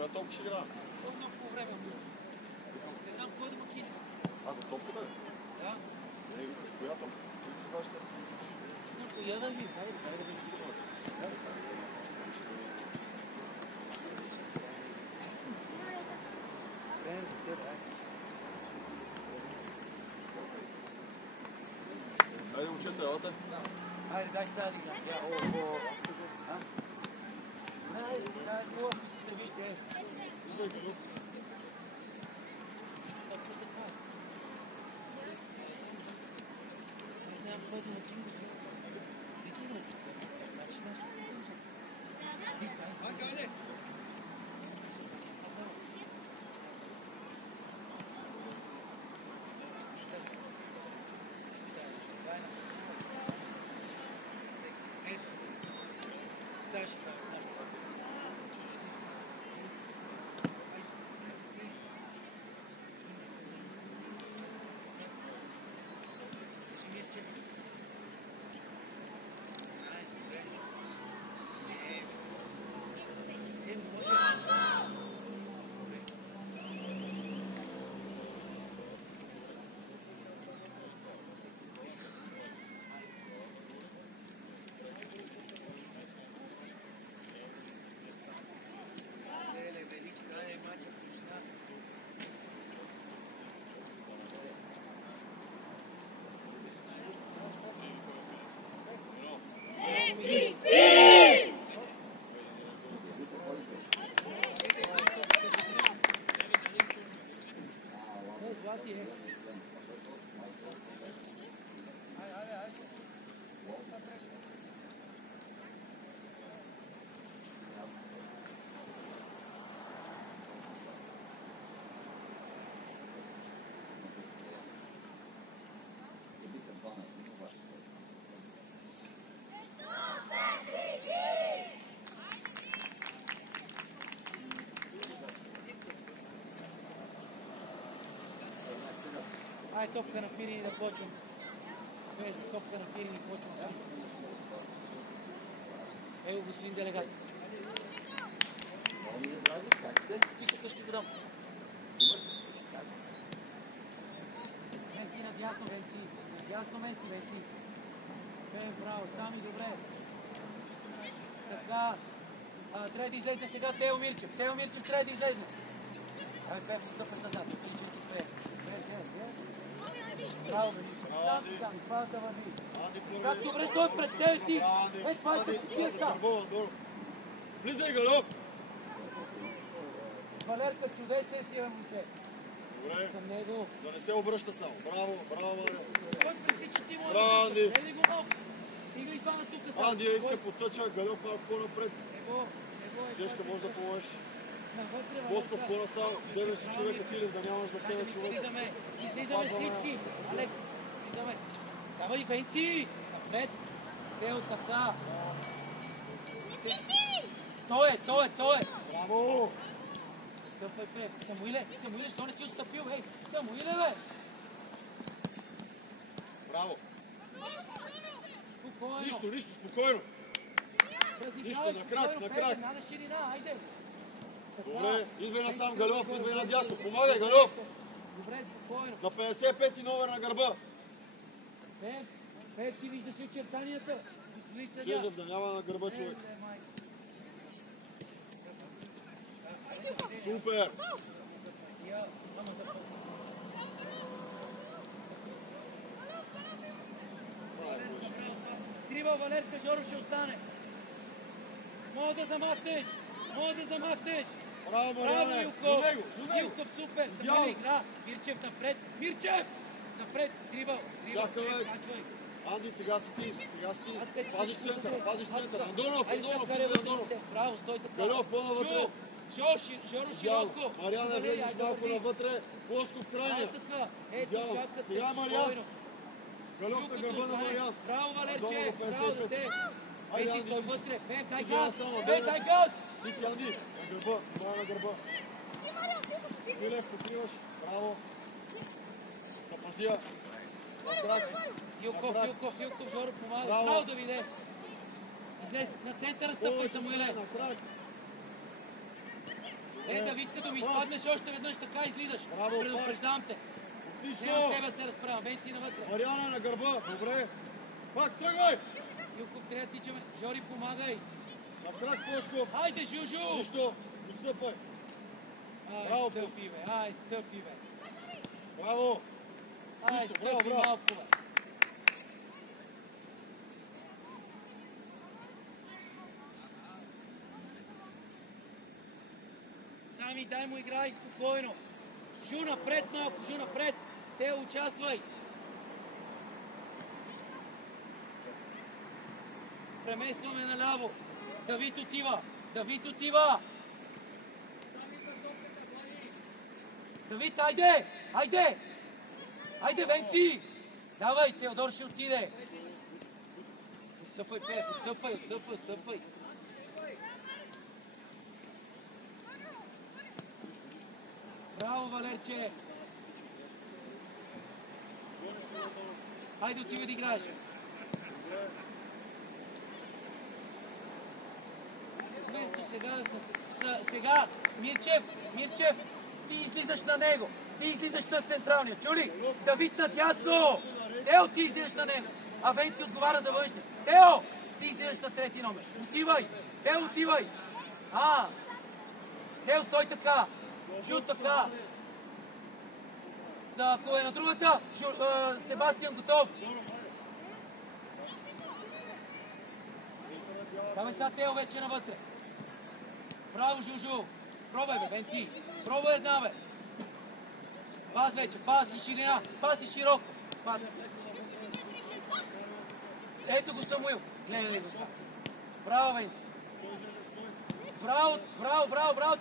Коя топка ще игра? Много по време. Не знам кой да ма кисли. За топката ли? Да. Не, викаш, коя топка? Я да ви. Дай да ви. Хайде, момчета, елате. Хайде, дай тази игра. Дай, вижте. Ай, топка на Пирини да почвам. Топка на Пирини почвам. Его, господин делегат. Списъка ще го дам. Мести надясно, Венци. Надясно мести, Венци. Браво, сами добре. Така. Трябва да излезе сега Тео Мирчев. Тео Мирчев трябва да излезе. Ай, Пев, стъпваш назад. Ти, че си Пев. Браво, Величко. Това да върви. Как добре той пред тебе ти. Това е тъпкията. Влизай, Галев! Валерка, чудесен си, момче. Добре. Към него. Да не се обръща само. Браво, Валерия. Кой се тича ти, моля? Браво, Анди. Ели го мог. Игли това на тук. Анди я иска потъча, Галев малко по-напред. Чешка може да помогнеш. Босков по-насал, дърваш си човека, Филев, да нямаш за тебе човек. Излизаме всички. Алекс, излизаме. Давай, Венци! Напред. Тео, така. Той е. Браво! Стъпвай, Пеп. Самуиле, защо не си отстъпил, бе? Самуиле, бе! Браво! Спокойно. Нищо, спокойно. Нищо, на крак. На ширина, айде. Добре, идвай насам, Галев, идвай надясно. Помагай, Галев! Добре, спокойно. На 55-ти номер на гърба. Пеп, ти виждаш очертанията. Гежев да няма на гърба човек. Супер! Трива, Валерка, Жоро ще остане. Мога да замахнеш. Браво, Мариане! Илков! Илков, супер! Самуиле игра! Мирчев напред! Напред! Трива! Чакай! Анди, сега си ти! Пазиш центъра! Андонов! Браво, стой така! Галев, по-навътре! Жоро широко! Мариане, влезеш малко навътре! Плоско в крайния! Сега Мариан! Галев на гърба на Мариан! Браво, Валерче! Браво, дете! Ей, стой вътре! Дай газ! Ти си, Анди! На гърба! Филев, покриваш! Браво! Запазия! Илков, Жоро помага! Браво, Давиде! Излез на центъра, стъпвай, Самуиле! Давид, като ми изпаднеш още веднъж, така излизаш. Браво, Предупреждавам те. Отлично! Няма с тебе се разправям. Венци навътре. Мариана на гърба, добре. Пак тръгвай! Илков, трябва да тичаме. Жори, помагай. Напред, Плосков! Хайде, Жужу! Нищо, отстъпвай! Ай, Браво, стъпи, бе. Ай, стъпи, бе. Браво! Ай, Нищо, браво, стъпи браво. малко, бе. Сами, дай му играй спокойно. Жу напред малко, Жу напред. Те участвай. Преместваме наляво. Давид отива. Давид отива. Давид, айде! Айде! Айде, Венци! Давай, Теодор ще отиде. Отстъпвай, Пев, отстъпвай. Браво, Валерче! Хайде, отивай да играеш. Вместо сега, Мирчев, ти излизаш на него, ти излизаш на централния, чули? Давид надясно! Тео, ти излизаш на него, а Венци отговаря за външния. Тео, ти излизаш на трети номер. Отивай! Тео, отивай! Тео, стой така! Жу така! Да, ако е на другата, Себастиан готов. Давай сега Тео вече навътре. Браво, Жужу. Пробай, бе, Венци. Пробай една, бе. Пас вече, пас и ширина, пас и широко. Пас. Ето го Самуил. Гледай го сега. Браво, Венци. Браво,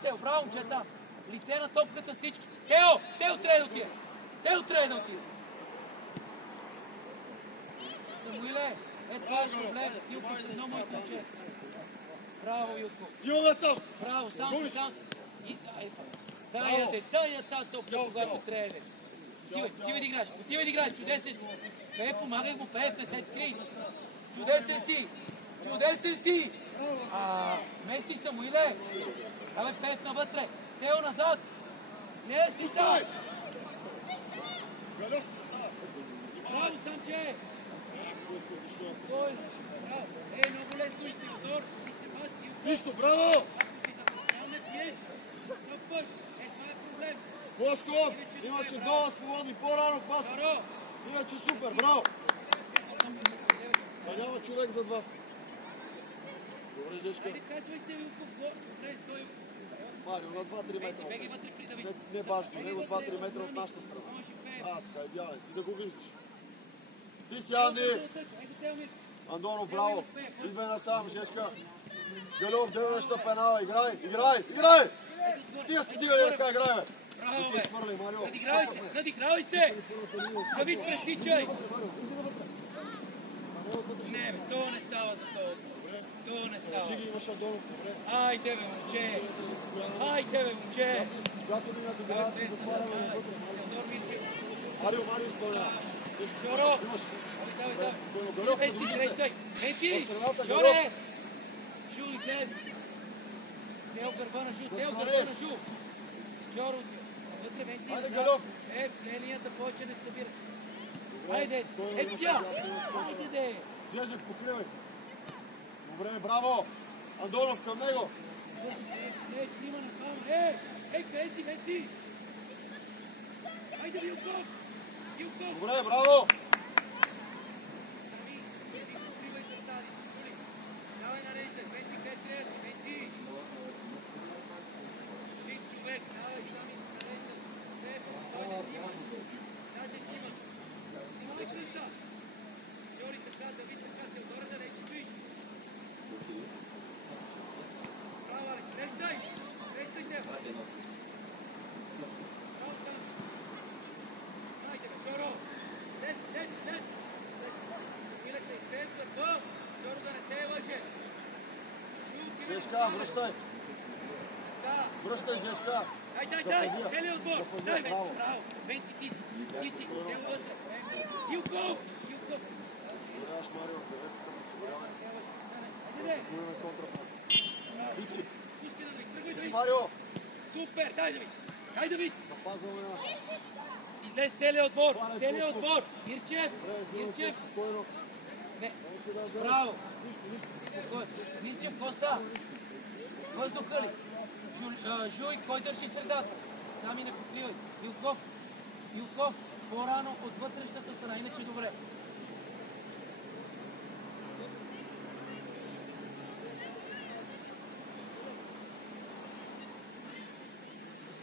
Тео. Браво, момчета. Лице на топката всички. Тео трябва да отиде. Самуиле, това е проблем. Илко с едно моето момче. Браво, Илко. Силна там! Браво, сам си. Дай я тази топка, когато трябва. Отивай да играеш, чудесен си. Пее, помагай го, Пее, не се крий. Чудесен си. Мести Самуиле. Давай, Пев навътре. Тео назад. Гледаш ли са? Браво, Самче. Много лесно и Теодор. Нищо, браво! Плосков, имаше дола свободни по-рано паса. Иначе супер, браво! Да няма човек зад вас. Добре, Жешка. Марио, на 2-3 метра. Не важно, него 2-3 метра от нашата страна. Така, идеален си, да го виждаш. Ти си, Анди! Андонов, браво! Идвай насам, Жешка. Галев, девнъчна пенала, играй! Стига си дигали ръка, играй, бе! Браво, бе! Надигравай се! Давид, пресичай! Не, бе, това не става за това. Това не става. Жиги имаш Андонов, добре. Айде, бе, момче! Когато ни надиграват, се затваряме навътре. Марио изпълнява. Жоро! Галев, Венци, срещай! Венци! Жоре! Жу, излез! Тео гърба на Жу! Жоро, вътре Венци! Айде, Галев! В линията повече не събира. Айде! Тя! Айде, де! Жежев, покривай! Добре, браво! Андонов към него! Снима на само! Венци! Айде, Илков! Добре, браво! Жешка, връщай! Жешка! Дай! Целият отбор! Дай, браво! Венци, ти си! Тео вътре! Илков! Осигуряваш Марио, деветата му осигуряване. Осигуряваме контрапаса. Ти си, Марио! Супер, дай Давид! Дай Давид! Запазваме на... Излез целият отбор! Целият отбор! Ирчев! Ирчев! Спокойно. Не, Можеше да вземеш. браво! Нищо. Мирчев, какво става? Въздуха ли? Жуй, кой държи средата? Сами не покривай. Илков, по-рано от вътрешната страна, иначе добре.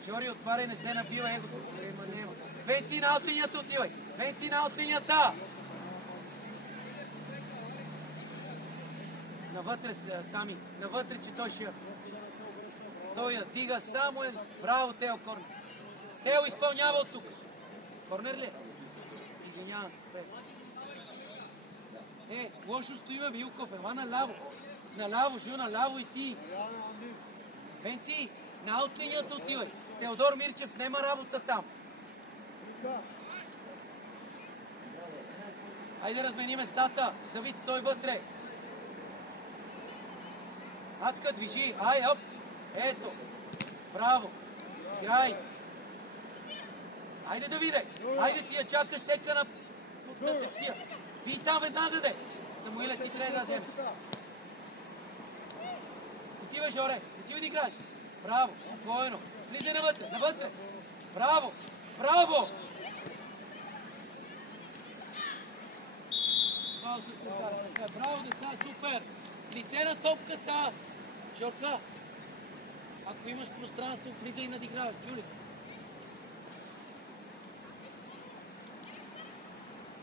Джори, отваряй, не се набива егото. Няма. Венци на аутлинията отивай. Венци на аутлинията. Навътре, Сами. Навътре, че той ще... Той я дига само е... Браво, Тео, корнер. Тео изпълнява от тук. Корнер ли? Извинявам се, Пе. Лошо стоиме, Милков. Ела наляво. Наляво, Жил, наляво и ти. Венци, на аутлинията отивай. Теодор Мирчев нема работа там. Айде размени местата. Давид, стой вътре. Атка, движи. Ай, оп. Ето. Браво. Играй. Айде, Давиде. Айде, ти я чакаш сека на текция. Бий там веднага, де. Самуиле, ти трябва да вземеш. Отивай, Жоре. Отивай да играеш. Браво. Спокойно. Влизай навътре. Браво. Браво. Браво, деца, супер. Лице на топката. Жорка, ако имаш пространство, влизай и надиграваш. Чули?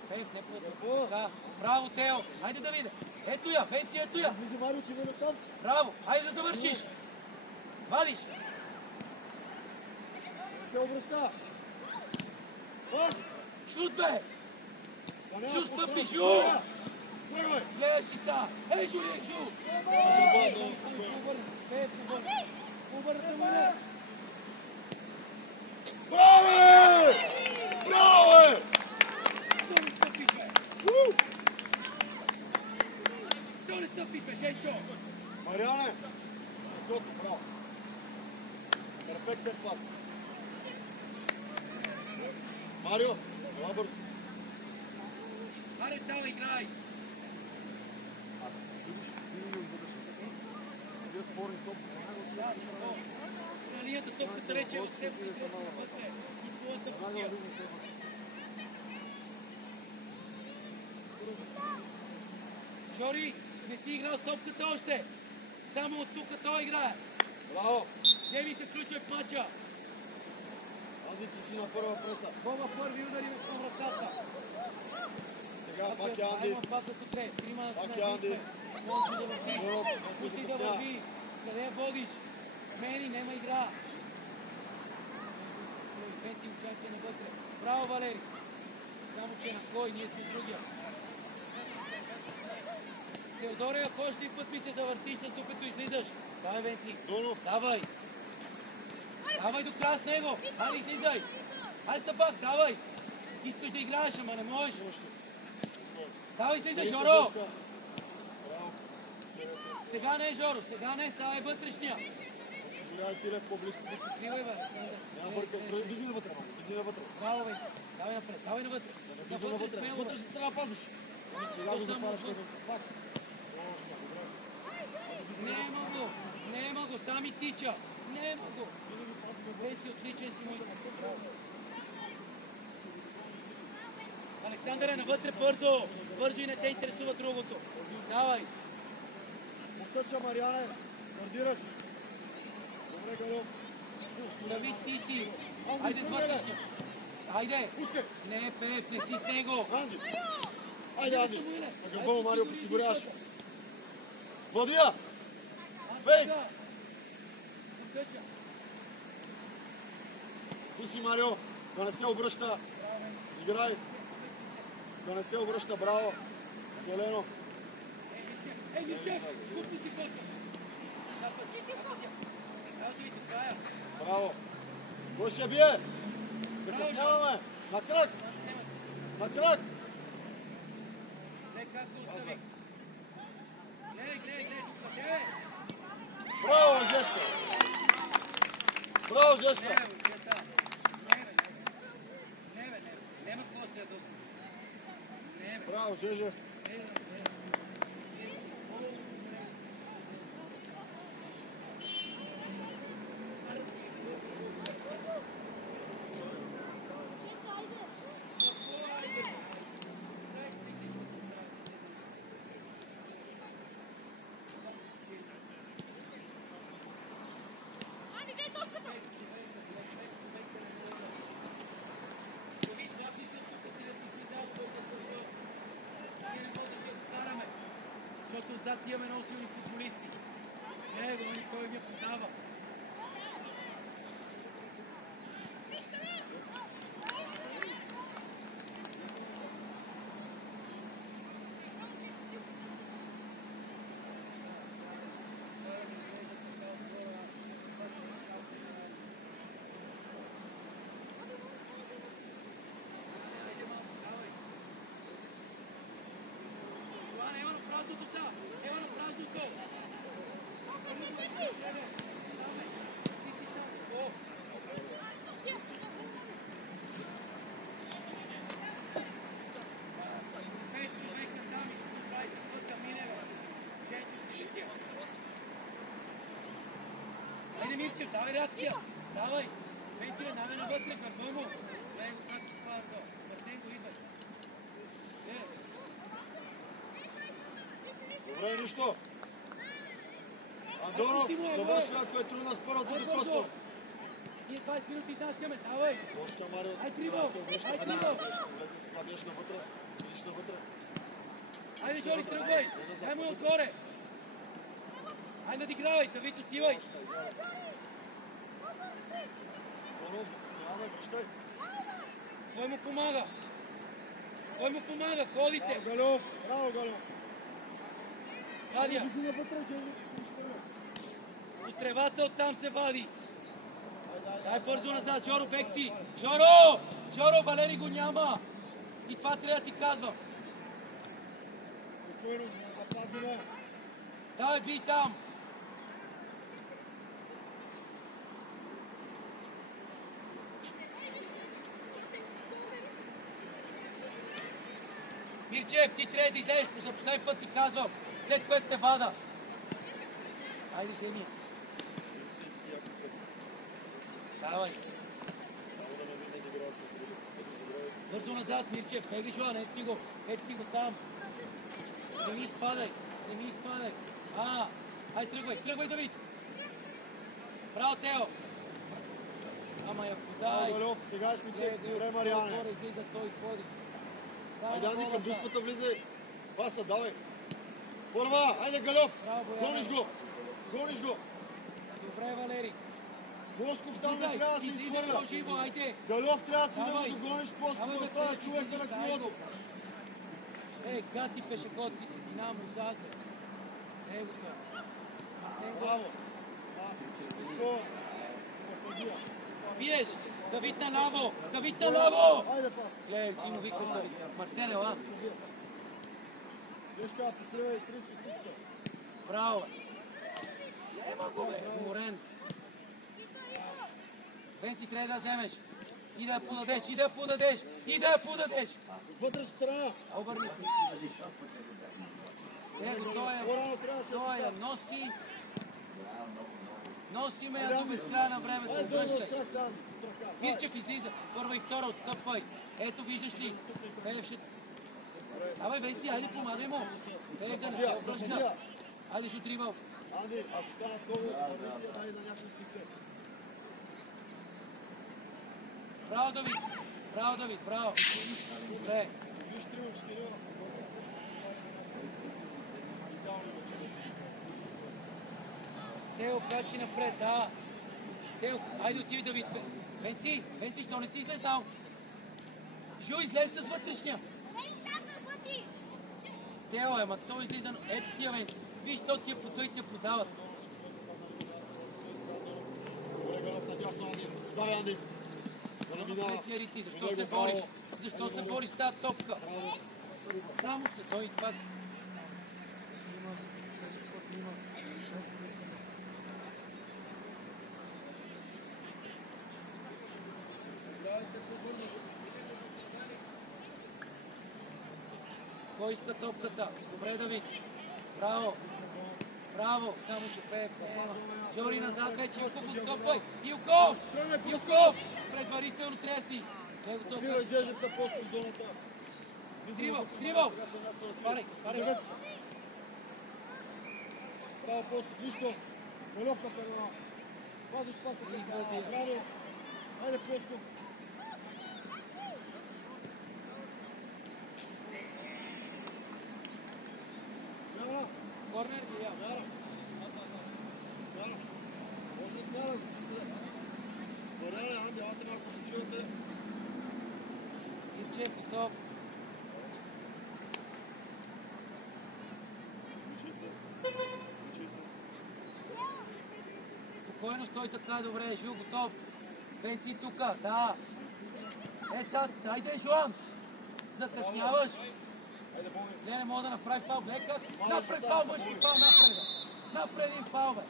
Кайф, не по да. Браво, Тео. Хайде да видя. Ето я, Венци, ето я. Браво, хайде да завършиш. Вадиш. Се обръща. Шут, бе. Шу, стъпи, шу. Гледаш и са. Ей, Жулия, шу. Браво! Браво! Що не стъпиш, бе, Женчо? Мариане! Готово, браво! Перфектен пас. Марио, ела бързо. Аре, там играй. Линията топката вече е от себе си. Жори, не си играл с топката още. Само от тук той играе. Браво! Деви се включва в матча. Анди, ти си на първа преса. Боба първи удари в вратата. Сега пак е Анди. Пак е Анди. Може да върви. Пусти Да върви. Къде я водиш? Мени, нема игра. Венци участие навътре. Браво, Валери. Само, че на кой? Ние сме другия. Теодория, кой ще път ми се завъртиш, докато излизаш? Давай, Венци. Давай. Давай до края с него. Хайде, излизай. Хайде са пак, давай. Искаш да играеш, ама не можеш. Давай, излизай, Жоро. Сега не, Жоро, сега не, става е вътрешния. Сега ти лев по-близко. Откривай, бе. Няма бърка, влизи навътре. Влизи навътре. Браво, бе. Давай напред, давай навътре. Навътре сме, вътрешна страна пазиш. Сега го запараш пак. Нема го, сами тича. Нема го. Веси отличен си мой. Александър е навътре бързо. Бързо и не те интересува другото. Давай. Постъча, Мариане. Гардираш. Добре, Галев. Давид, ти си. Айде с вътрешния. Айде. Пускай. Не, Пеп, не си с него. Анди. Айде, Анди. На гърба му, Марио, подсигуряваш. Води я. Фейк. Пусти, Марио. Да не се обръща. Играй. Да не се обръща, браво. Зелено. Браво. Кой ще бие? Закъсняваме. На крак. На крак. Браво, Жешко. Браво, Жешка! Nema ko se dosta. Браво, Жеже! Защото отзад имаме много силни футболисти. Него, никой ми я познава. Празното са! Ева на празното! Айде, Мирчев, давай реакция! Давай! Венче, давай навътре, кърбой му! Дай го как се спара то. Басен го идваш. Добре, нищо. Андонов, завършва, ако е трудно с първото докосване. Ние 20 минути изнасяме, давай! Още Марио, Ай, Трибо! Ай, Трибо! Влезе сега, биеш навътре. Виждаш навътре. Айде, Жоли, тръгвай! Дай му отгоре! Айде, надигравай, Давид, отивай! Андонов, стояме, връщай. Кой му помага? Кой му помага? Ходите! Галев, браво, Галев. Вадя! От тревата оттам се вади! Дай бързо назад, Жоро, бекси! Жоро! Жоро, Валери го няма! И това трябва да ти казвам! Спокойно, запазиме. Давай, бий там! Мирчев, ти трябва да излезеш по за последен път, ти казвам, след което те вада. Айде, вземи. Давай. Само да ме видне да играят с други. Бързо назад, Мирчев, бегли Жоан, ето ти го там. Не ми изпадай, не ми изпадай. Айде, тръгвай, Давид. Браво, Тео. Ама я подай. Галев, сега е след добре, Мариане. Излиза, той ходи. Айде, Анди, към дуспата влизай. Паса, давай. Първа, айде, Галев. Гониш го. Гониш го. Добре, Валери. Москов там не трябва да се изхвърля. Айде. Галев трябва да ти да гониш Москов, да оставаш човека на крилото. Гати пешеходци, Динамо, Загреб. Него това. Браво. Биеш! Давид наляво! Давид наляво! Айде, пас. Гледай, ти му викаш Давид. Мартеле, ла! Дешка, покривай 30-60. Браво, бе! Ема го, бе! Уморен. Венци, трябва да вземеш. И да я подадеш! Вътре страна. Обърни се. Его, той я носи. Носи ме я до безкрая на времето. Връщай. Мирчев излиза. Първа и втора, отстъпвай. Ето, виждаш ли? Пелев ще... Абе, Венци, айде помагай му. Пелев да не се връща. Айде, ще отрибал. Анди, ако станат много, да дай на някакви скице. Браво, Давид, браво. Добре. Виж 3-4. Тео, качи напред, да. Тео, айде отиди, Давид. Венци, що не си излезнал? Жу, излез с вътрешния. Тео, ама той излиза. Ето тия, Венци. Виж, то тия по той тия подават. Дай, Анди. Тия ритми, защо се бориш? Защо се бориш с тази топка? Само се, той това... Кой иска топката? Добре, Давид. Браво. Браво. Само че Певка. Жори назад вече. Илков отскопвай. Илков! Илков! Предварително трябва си. Него топка. Откривай Жежевка по-скоро в зоната. Откривал. Парай. Браво, по-скоро. Нищо. Голевка пенала. Пазиш пасата. Браво. Хайде, по-скоро. Корнер ли я? Може да сняра. Добре, Анди, ате малко се чуете. Ирчев, готов. Включи се. Спокойно стой така, добре. Жил, готов. Венци тука, да. Сега, айде, Жоан. Закъсняваш. Айде, Боби. Не мога да направи фал, гледай как. Напред фал, мъжки фал, напред. Напред един фал, бе.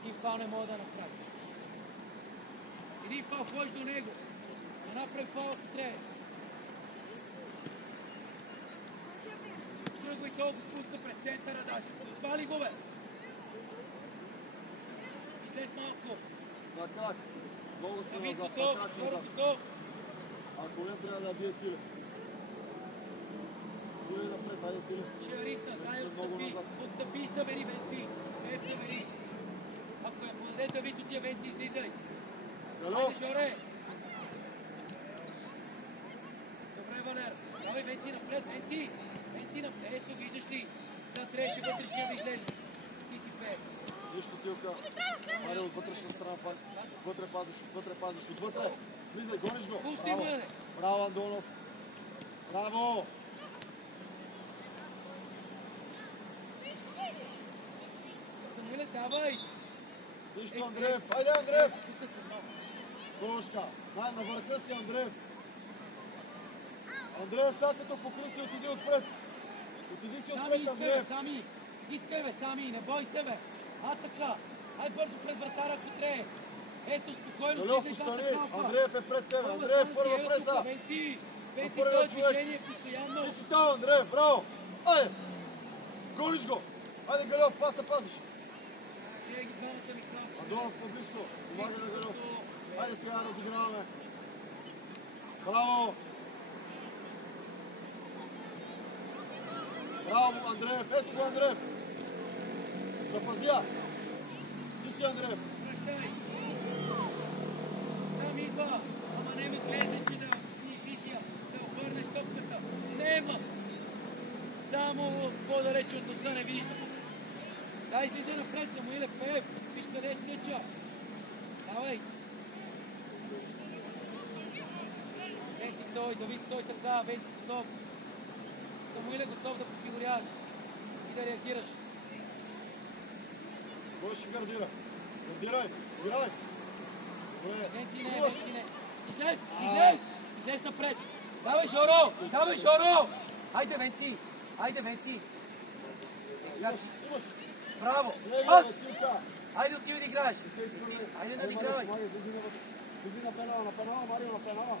Един фал не мога да направи. Един фал, ходиш до него. Да направи фал, ако трябва. Тръгвай толкова пуска пред центъра, даже. Свали го, бе. Излез малко. На крак. Много сме Давид, назад. готов. На крак Жоро, назад. готов. Ако не трябва да бие Тиле. Тиле напред, айде Тиле. Ще ритна, дай отстъпи, събери Венци. Не събери. Ако я подаде Давид от тия Венци, излизай. Галю. Айде, Жоре. Добре, Валер. Давай Венци напред, Венци. Венци напред. Ето, виждаш ли. Сега трябваше вътрешния да излезе. Ти си пе. Нищо, Тилка. Айде от вътрешна страна пак. Вътре пазиш, отвътре. Влизай, гониш го. Пусти Браво. го, бе. Браво, Андонов. Браво. Самуиле, давай. Нищо, Андреев. Айде, Андреев. Тук съм малко. Кошка. Дай, на върха си, Андреев. Андреев, сега като покръсти, отиди отпред. Отиди си Сами отпред, искай, бе, Андреев. сами. Искай, бе, сами. Не бой се, бе. Така. Ай бързо пред вратара, ако трябва. Ето, спокойно. Галев, слизай остани. зад малко. Андреев е пред тебе. Андреев, първа преса. Венци, Венци, първия той човек. движение постоянно. Ти си там, Андреев, браво. Айде. Гониш го. Айде, Галев, пазиш. Вие ги двамата ми клапа. Андонов по-близко. Помага на Галев. Айде сега разиграваме. Браво. Браво, Андреев. Ето го, Андреев. Запази я. Ти си, Андреев. Прощай. Там идва. Ама нема гледа, че да ни визия, да обърнеш топката. Нема. Само по-далече от носа не вижда. Дай, излизай напред, Самуиле, Пев. Виж къде е скъча. Давай. Венци стой, Давид стой така, Венци готов. Самуиле готов да подсигуряваш и да реагираш. Кой ще гардира? Гардирай. Играй. Добре. Венци не. Излез напред. Давай, Жоро. Айде, Венци. Браво. Пас. Айде, отивай да играеш. Айде, надигравай. Влизи на пенала, Марио на пенала.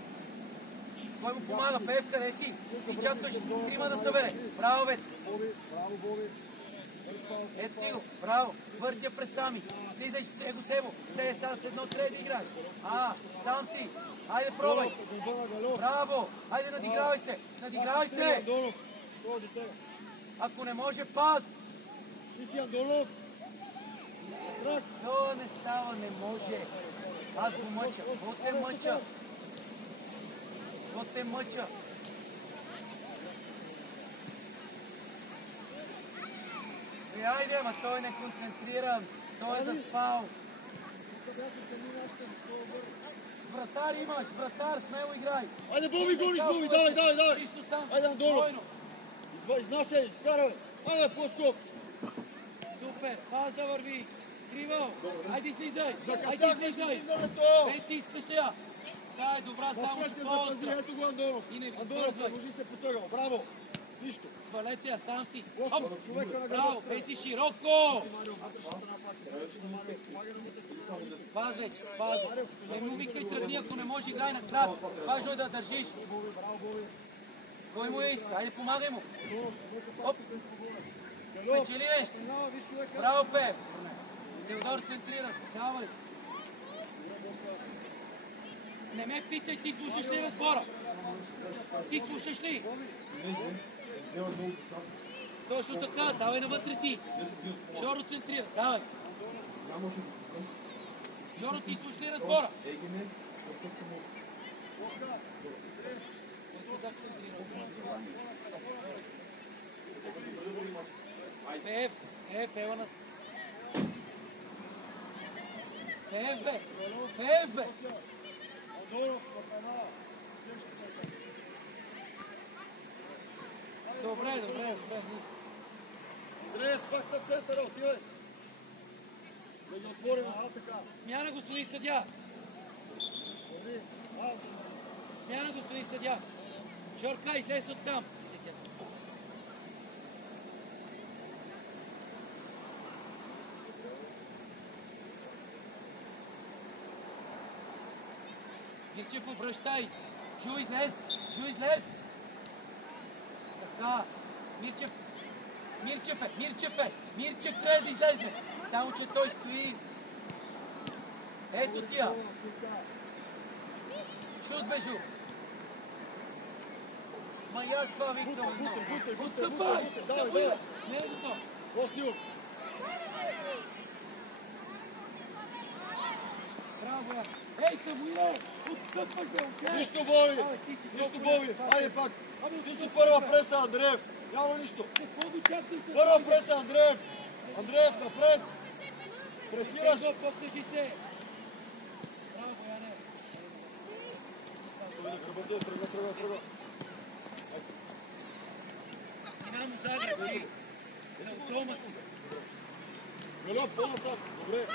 Кой му помага? Пев, къде си? Ти чакаш трима да събере. Браво, Венци. Браво, Боби. Ето ти го. Браво. Въртя през сами. Слизай Себо. Те сега с едно трябва да играеш. Сам си. Айде, пробай. Браво. Айде, надигравай се. Ако не може, пас. Ти си, Андонов. То не става, не може. Аз го мъча. Вот те мъча. Айде, ама той не концентриран. Той е заспал. Вратар имаш, смело играй. Айде, Боби, гониш, Боби, давай. Чисто сам. Айде, Андонов. Изнасяй, изкарай. Айде, по-скоп. Супер, пас да върви. Криво. Айде, излизай. Закъсняхме си излизането. Венци, изпиш я. Да, е добра, само ще по-остра. Ето го, Андонов. И не Андонов, бързвай. можи се потъгал. Браво. Нищо. Свалете я сам си. Господа, човека на Браво, града. пеци широко. Паз вече, паз. Не му викай тръгни, ако не може играй на крак. Важно е да държиш. Кой му иска? Айде помагай му. Оп. Спечели нещо. Браво, Пев. Теодор центрира. Давай. Не ме питай, ти слушаш ли разбора? Ти слушаш ли? Точно така, давай навътре ти. Жоро центрира, давай. Жоро, ти слушаш ли разбора? Ева нас. Бе. Добре. Андреев, пак на центъра, отивай. Да ги отворим, така. Смяна, господин съдия. Смяна, господин съдия. Жорка, излез от там. Мирчев, обръщай. Жу, излез. Така. Мирчев трябва да излезне. Само, че той стои. Ето тия. Шут, бе, Жу. Ма и аз това викам. Отстъпай! Не е готов. По-силно. Браво, я. Ей, Самуиле! Отстъпвай, бе, окей? Нищо, Боби! Хайде пак! Ти си първа преса, Андреев! Няма нищо! Първа преса, Андреев! Андреев, напред! Пресираш! Браво, Яне! Тръгва. Минам Загреб, бе! За дома си! Милов, по-насак! Добре!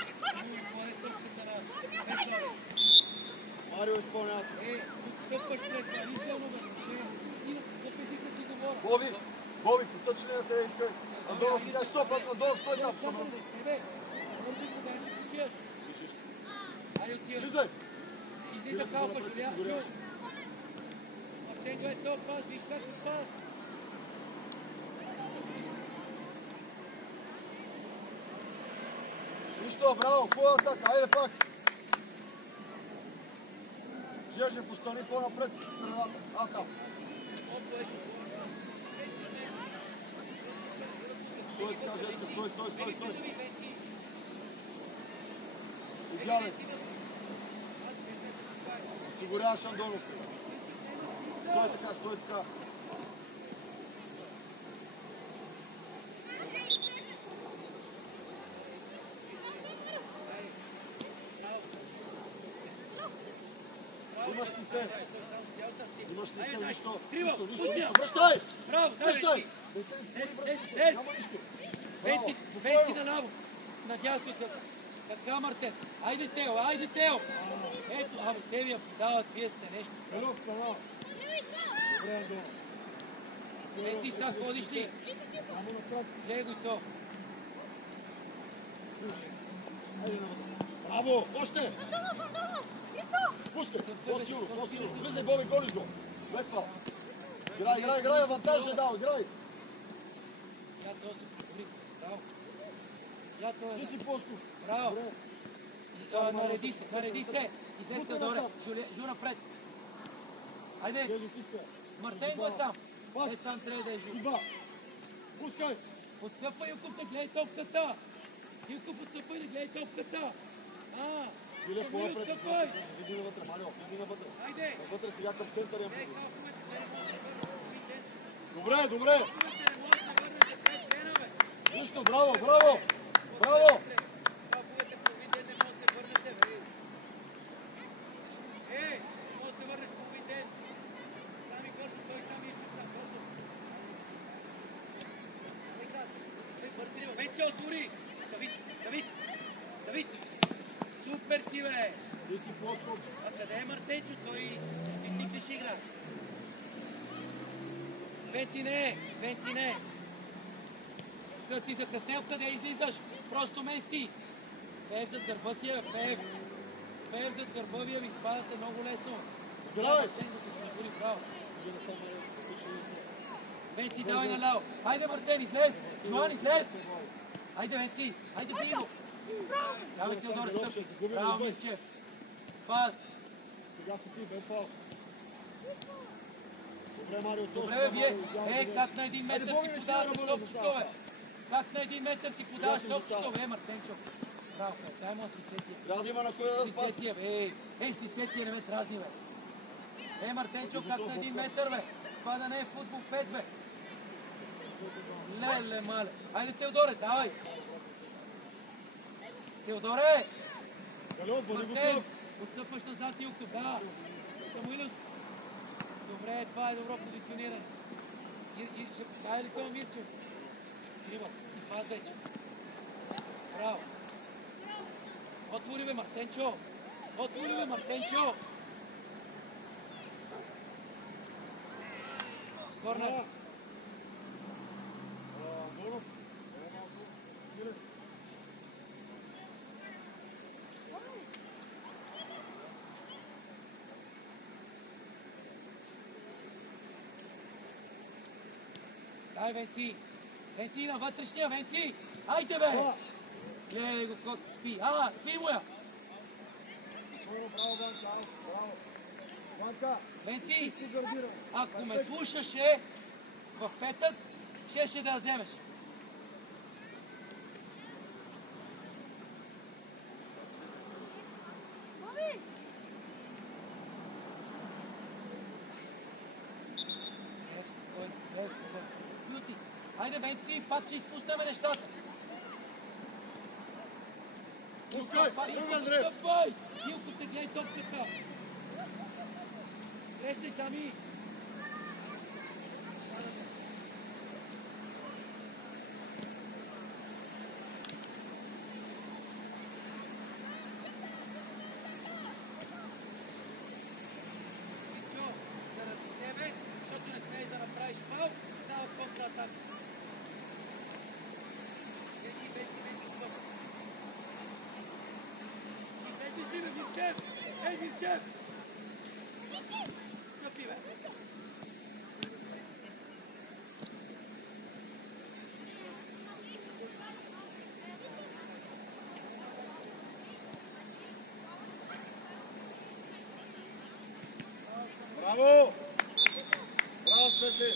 Марио изпълнява. Боби, потъч ли на те искай? Андонов, дай стоп, Андонов, стой там, съмрази. Влизай! Излиза халпа, Жулия. Мартеньо е топ пас, виж как от пас. Нищо, браво, хубава атака, айде пак! Жежев, остани по-напред, средата. Там. Стой така, Жежка, стой. Идеален си. Осигуряваш Андонов си. Стой така. Имаш лице, нищо. Връщай! Връщай! Няма нищо. Пеци наляво. Надясно така, Мартен. Айде, Тео. Ето, те ви я подават, вие сте нещо. Пеци, сега ходиш ли? Гледай го и то. Браво! Още! Пусти! По-силно! Влизай, Боби, гониш го! Без това! Играй! Авантаж ще дал! Играй! Ти си по-скуп! Браво! Нареди се! Излез Теодоре! Жу напред! Айде! Мартенко е там! Е, там трябва да е Жу! Пускай! Отстъпвай, Юков, да гледай топката! Отстъпвай, да гледай топката! Илев, по-напред! Влизай навътре, Марио! Влизай навътре! Навътре сега към център имам. Добре! Нищо, браво! Отвори! Давид! Супер си, бе! Ти си по-скоп! А къде е Мартенчо? Той щитник ли ще игра? Венци не. Като си закъснел, къде излизаш? Просто мести. Пев зад гърба си, Пев. Пев зад гърба ви изпадате много лесно. Давай! Браво. Венци, давай наляво. Хайде, Мартен, излез. Джоан, излез. Хайде, Венци. Хайде, Биро. Давай, Теодор, стъпи. Браво, Мирчев. Пас. Сега си ти, без фал. Добре, Марио, точно. Добре, вие. Как на 1 метър си подаваш топчето, бе? Как на 1 метър си подаваш топчето, бе, Мартенчо? Браво, дай му с лицетия. Трябва да има на кой да пас. С лицетия, бе. С лицетия не ме дразни, бе. Мартенчо, как на 1 метър, бе? Това да не е футбол 5, бе. Леле, мале. Айде, Теодоре, давай. Теодоре! Мартен, отстъпваш назад, Илко, да. Самуилов. Добре, това е добро позициониране. Дай ли това Мирчев? Трима, пас вече. Браво. Отвори бе, Мартенчо. Корнер. Дай, Венци. Венци на вътрешния, Венци. Айде, бе. Гледай го кот спи. Си му я. Венци, ако ме слушаше в петък, ще да я вземеш. Хайде, Венци, пак ще изпуснем нещата. Отстъпвай! Илко, се гледай топката. Срещай сами. Заради тебе, защото не смееш да направиш фал, става контратака. Мирчев! Стъпи, бе! Браво! Браво, Светли!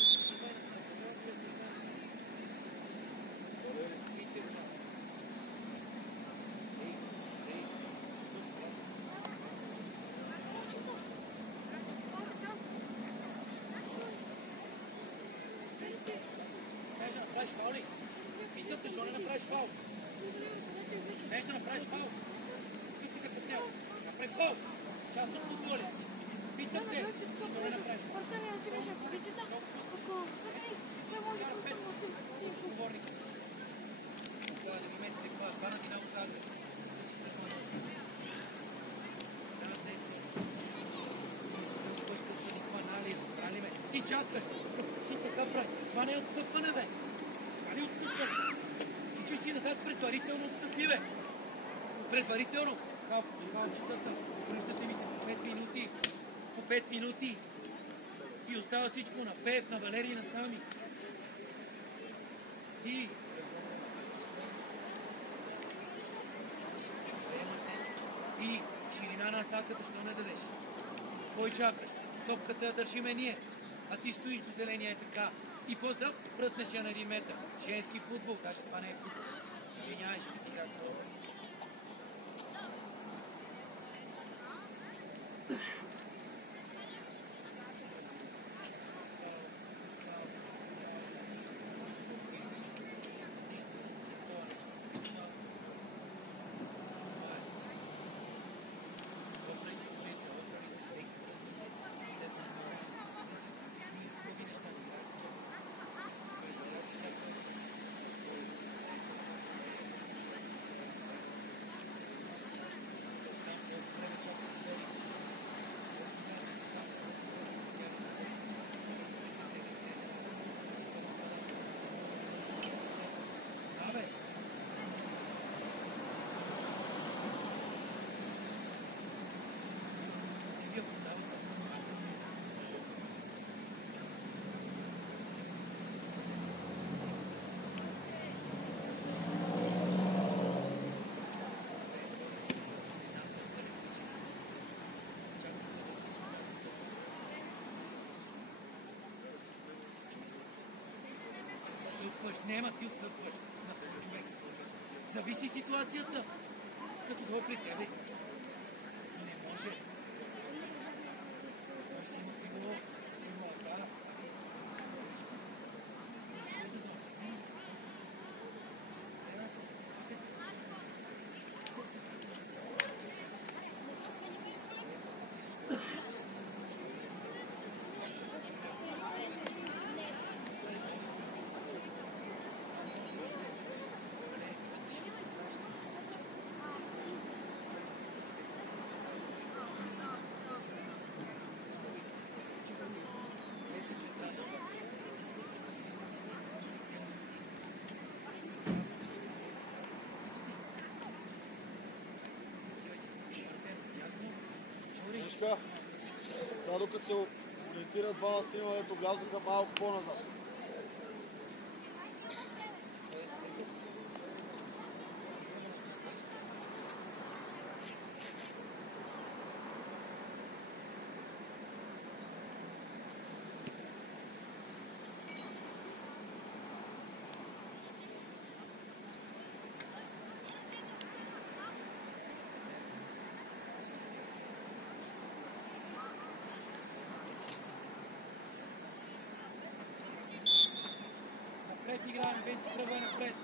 Питате, защо не направиш фал? Смееш да направиш фал? Питате се къснел. Направи фал. Част от футболи. Питате, защо не направиш фал? Отговорник. Това да ми метите това. Стана ти много загубе. Да си прехвана. Ти чакаш. Ти така прави. Това не е отстъпване, бе. Това не е отстъпване. Ти чуй си назад предварително отстъпи, бе. Предварително. Връщате ми се по 5 минути. По 5 минути. И остава всичко на Пев, на Валерий, на Сами. И... И ширина на атаката, що не дадеш? Кой чакаш? Топката я държиме ние. А ти стоиш до зеления е така. И после прътнеш я на 1 метър. Женски футбол, даже това не е футбол. Извинявай, ще ти как това. отстъпваш, няма ти отстъпваш. На този човек скочи. Зависи ситуацията. Като долу при тебе. Не може. Той си има пило, си има отара. Сега докато се ориентират двама трима, дето влязоха малко по-назад. Напред играем, Венци тръгва напред.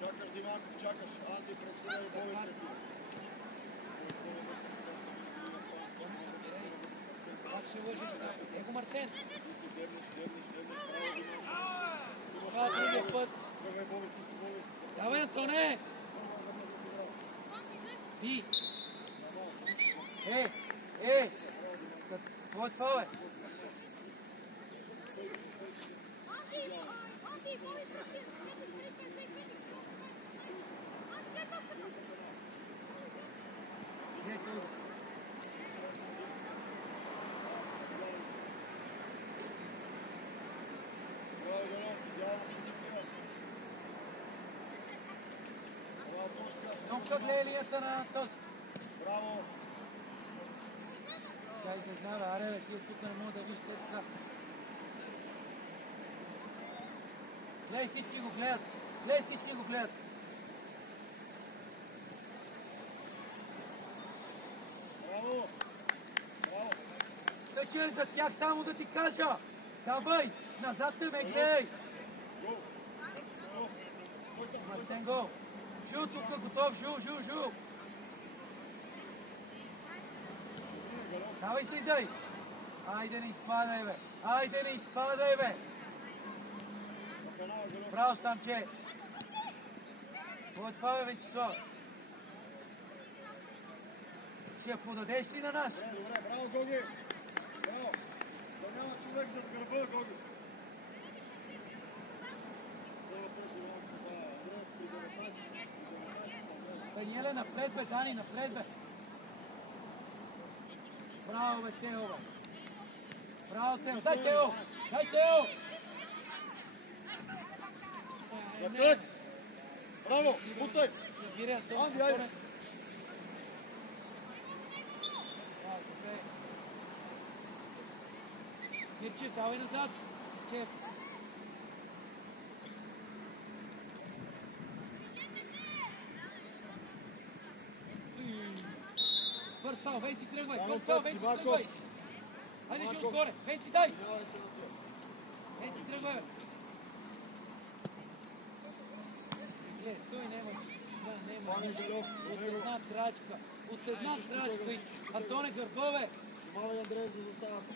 Чакаш, Диманков, чакаш. Анди пресира и Боби пресира. Пак ще лъжиш. Его Мартен. Ти си дебнеш. Браво, Диманков. Това е другия път. Тръгай, Боби, ти си Боби. Давай, Антоне! Ти! Какво е това, бе? Тук гледа линията на този. Браво! Тя изненада, аре, бе, тия тук не мога да вижте така. Гледай, всички го гледат. Браво! Тъчеш за тях, само да ти кажа. Давай, назад те ме гледай. Мартен гол. Жу тук, готов, жу. Давай, слизай. Айде, не изпадай, бе. Браво, Станче. Това е Венчислав. Ще я подадеш ли на нас? Добре, браво, Гоги. Браво. Да няма човек зад гърба, Гоги. Даниеле, напред, бе, Дани, напред, бе. Браво, бе, Тео, бе. Браво, Тео. Дай, Тео. Напред. Браво, бутай. Анди, айде. Мирчев, давай назад. Мирчев. Бърз фал, Венци тръгвай. Хайде, ще отгоре. Венци, дай. Венци тръгвай. Той няма. От една крачка. Антоне, гърба, бе. Малък Андрей за засадата.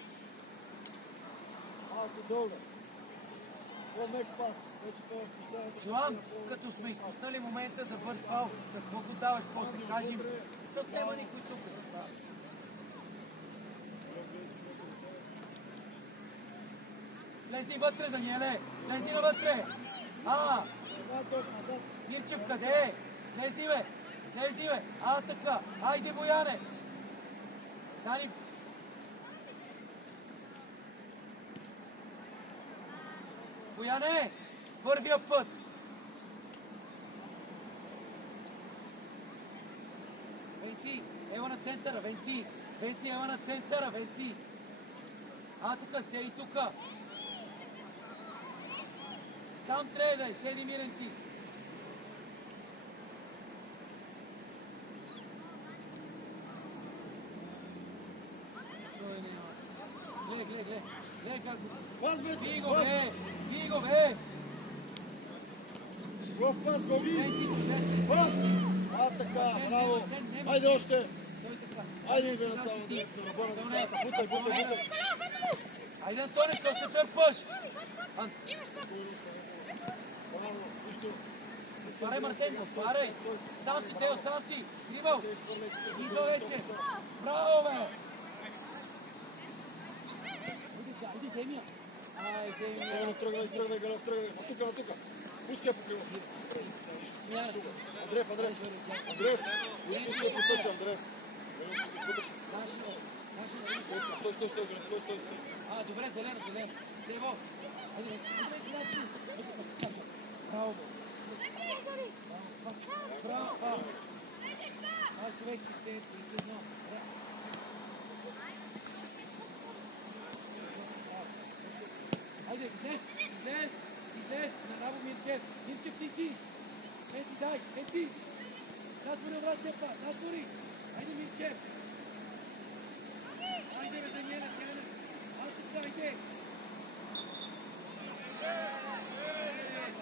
Малко дълга. По-мек пас. Жоан, като сме изпуснали момента за бърз фал, какво го даваш после? Кажи, тук няма никой тук. Влезни вътре, Даниеле! Влезни вътре! Мирчев, къде е? Слези, бе! Така! Айде, Бояне! Дани! Бояне! Първия път! Венци, ева на центъра, Венци! Ева на центъра, Венци! Тука, сей тука! Там трябва да е, седи мирен ти. Гледай как го... Бий го, бе! Гов пас, го ви! Пас! А, така, браво! Айде още! Айде, иде на само да набора на сата. Бутай! Айде, Антоне, то се търпаш! Спарай, Мартен, спарай! Сам си, Тео, сам си! Дрибъл! Идва вече! Браво, бе! Иди, Земия! Ай, Земия! Тръгвай, Галев, тръгвай! На тука! Пускай покрива! Андрев! Пускай си да потъча, Андрев! Стой! Добре, зелено! Дево! Браво! Браво! Аз човек си се изтезно. Айде, излез! Нараво Мирчев! Ти си! Пети! Затвори обратния пас! Затвори! Айде, Мирчев! Айде, бе, Даниела! Айде!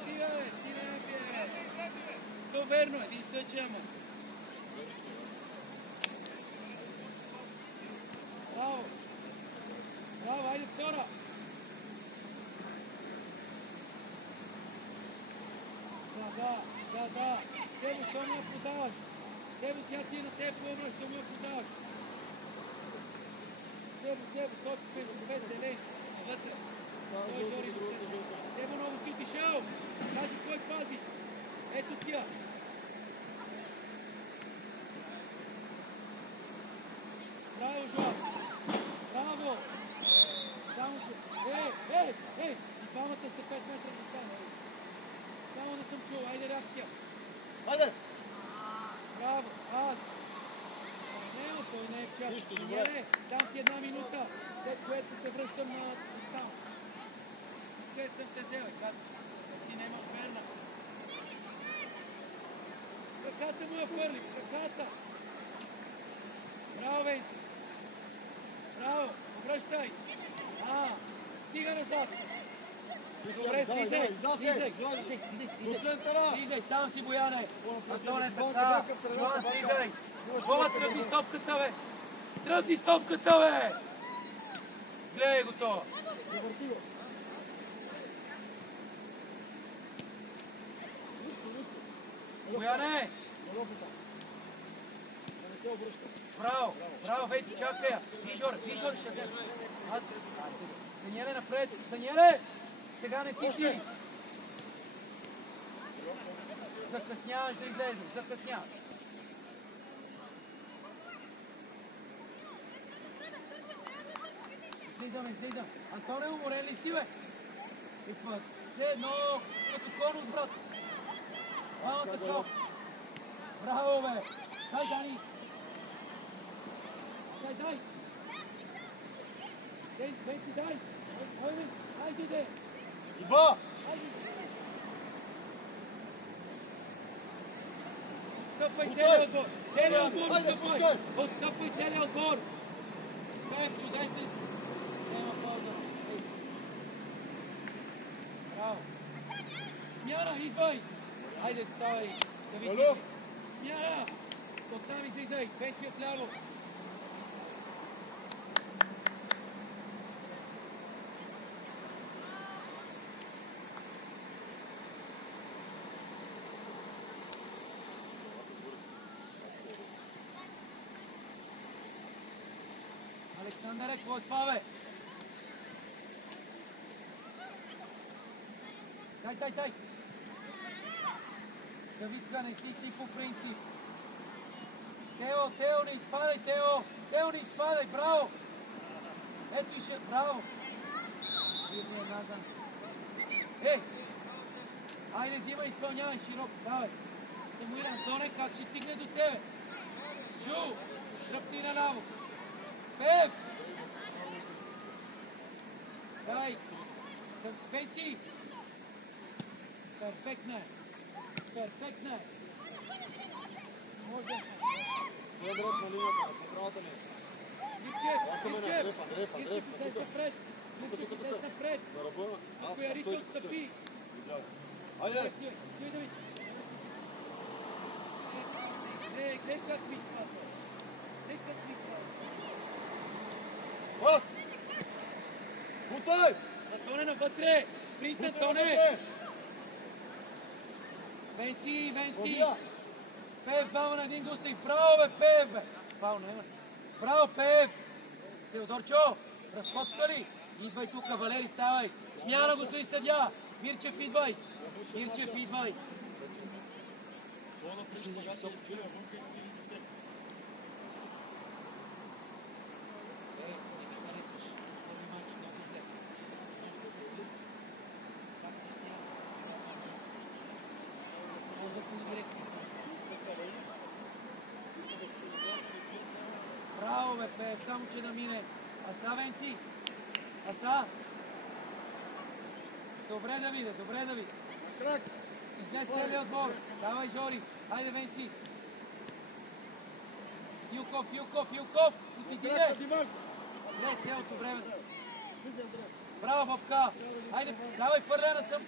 Стига, бе! То верно е, да изтъчаме. Браво, айде втора! Да. Тебе, що ми я подаваш? Тебе, тя ти на теб по-обръща, що ми я подаваш? Тебе, точка, добре, зелен, навътре. Тебе много си отишъл. Кажи кой пазиш. Ето тия. Браво, Жоа. Браво. Само се... И двамата са 5 метра на стана. Само да съм чул. Айде, реакция. Айде! Браво. Аз. Няма, той не е в час. Нищо, добре. Дам ти 1 минута, след което се връщам на стана. Къде съм те взел, ти нямаш верна. Ръката му я фърли, ръката. Браво, Венци. Браво, обръщай. Стига назад. Добре, стизай, сам си, Бояне. Антоне, така. Жоан, стизай. Жоан, тръгни стопката, бе. Тръгни стопката, бе. Гледай го това. Бояне! Браво, Вейти, чакай я. Вижор, ще вземе. Даниеле, напред. Даниеле! Сега не тиши. Закъсняваш да излезеш, закъсняваш. Излизам. Антоне, уморен ли си, бе? Все едно, като конус, брат. Така. Браво, бе! Дай, Дани! Дай! Венци, дай! Айде, де! Ива! Отстъпвай целият отбор! Отстъпвай целият отбор! Певчо, дай се! Нема пауза. Браво! Смяна, идвай! Айде, ставай! Да видим! Смяна! Оттам излизай! Пенци отляво! Александър, какво е това, бе? Дай! Давидка, не си ти по принцип. Тео, не изпадай, Тео! Тео, не изпадай, браво! Ето и ще... Браво! Бирния Наган. Айде, взимай, изпълнявай широко. Давай. Самуил Антоне, как ще стигне до тебе? Шу! Дръпни наляво. Пев! Дай! Пеци! Перфектна е. Перфектна е. Може. Стоя дред на линията, на централната линия. Мирчев. Дреф, Напред. Напред. на ръба. Ако Ричо отстъпи. Айде! Гледай как ми спада. Гледай как ми спада. Пас! Бутай! Антоне навътре! Спринт, Антоне! Венци! Пев, баво на един густи. Браво, бе, Пев, бе! Баво, няма. Браво, Пев! Теодорчо, разходка ли? Идвай тук, Валери, ставай! Смяна, господин съдия! Мирчев, идвай! Браво, бе, Пев, само че да мине. Аса, Венци! Аса! Добре да видя. Крак! Излез целият отбор. Давай, Жори. Хайде, Венци. Филков. И ти диде. Не, цялото време. Браво, Бобка. Хайде, давай, фърлена съм.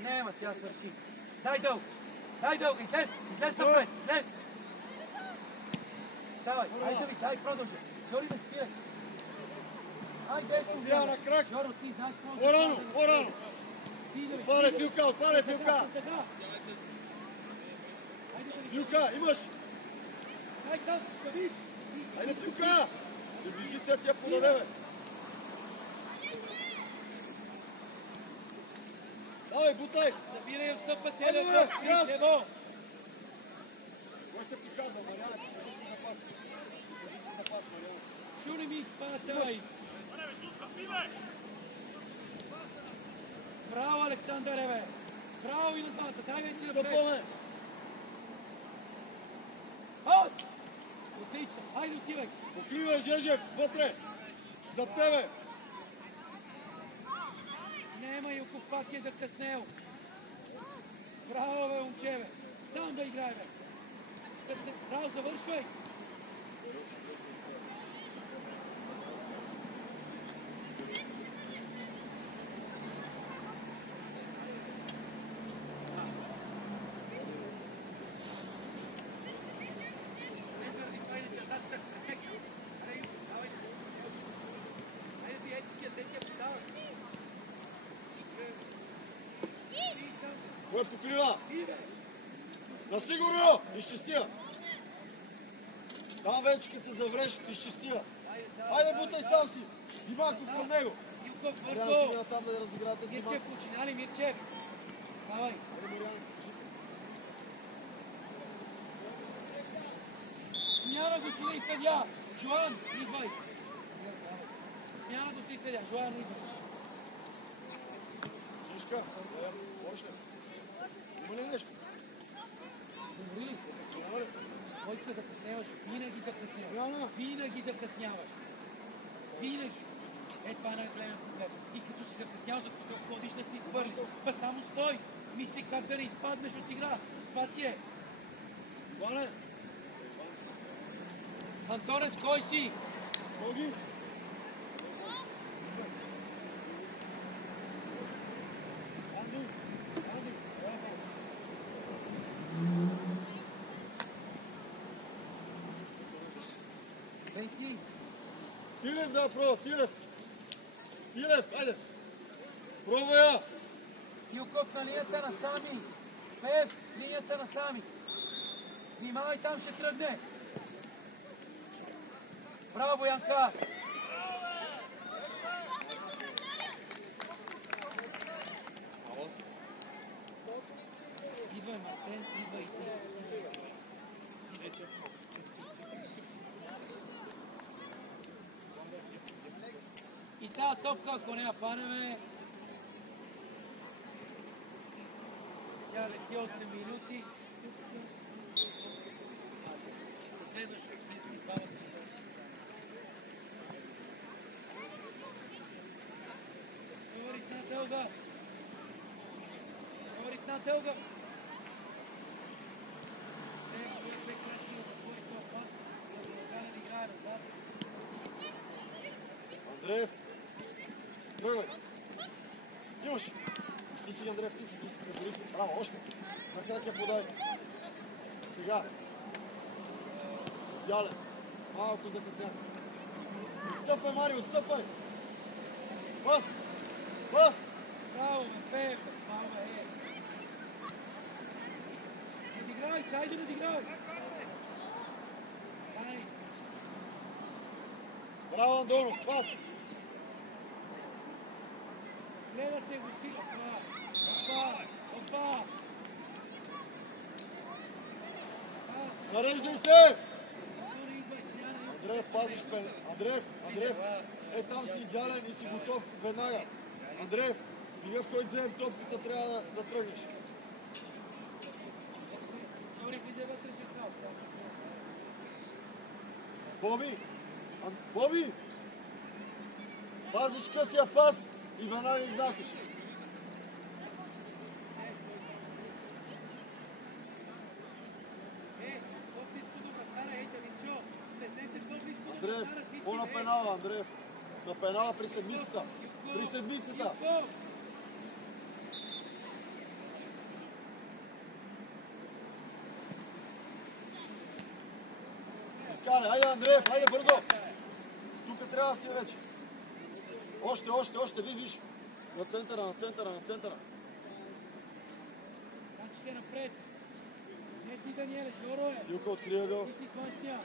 Нема, тя свърши. Дай дълг. Излез напред. Давай, дай, продължи. Жори да спира. Айде, Зял на крак. Жоро, ти знаеш какво? По-рано. Отваряй, Филка. Филка, имаш. Айде, Филка. Приближи се, тя подаде, бе. Давай, бутай. Събирай отстъпа целият час. Кой се показва, Мариана? Покажи се запас, Мариана. Чули ми изпадай. Браво, Александър, бе. Браво и на двата. Дай вече напред. Стъпваме. Отлично. Хайде, отивай. Покривай, Жежев, вътре. За тебе. Нема, Юков пак е закъснел. Браво, бе, момче, бе. Сам да играй, бе. Браво, завършвай. Кой покрива? Насигурно! Изчистия! Там вече се завреш, изчистия! Хайде, бутай сам си! Диманков към него! Юков, Мариан, върху! ти мина там да я разиграте с Мирчев, Диманков. починали, Мирчев! Давай! Мариан, кажи се. Смяна, господин съдия! Жоан, идвай! Смяна, господин съдия! Жоан, идвай! Шишка, още. Има ли нещо? Добри ли? Бойка, закъсняваш. Винаги закъсняваш. Винаги. Е, това е най-големият проблем. И като си закъснял, за като ходиш да си свърли. Па само стой. Мисли как да не изпаднеш от игра. Това ти е. Иване! Антонец, кой си? Ноги! Венци! Тилев да пробва, Тилев, айде! Пробва я! Юков на линията на Сами! Пев, линията на Сами! Внимавай, там ще тръгне! Браво, Янка! Идвай, Мартен, идвай. И тази топка, ако не я фанеме, тя лети 8 минути. За следващото близко избавя се. Говорих на дълга. на дълга. Бек крачи да затвори това пас. Да играе назад. Андреев. Тръгвай. Имаш. Ти си, Андреев, ти си. Браво, още. На крак я подай. Сега. Яле. Малко закъсня. Отстъпвай, Мари, отстъпвай. Пас. Пас. Браво, Пепе. Мама е. Надигравай се, айде надигравай. Браво, Андонов. Пас. Гледате го си. Опа. Нареждай се! Андреев, пазиш пен. Андреев, там си идеален и си готов веднага. Андреев, мига в който вземем топката, трябва да тръгнеш. Боби! Пазиш късия пас и веднага изнасиш. Андреев, на пенала, Андреев. На пенала при седмицата. При седмицата. Изкарай, айде, Андреев, айде бързо. Тук трябва да си вече. Още, виж. На центъра. Значи се напред. Не ти, Даниеле, Жоро е. Юка, откри ъгъл. Ти си контия.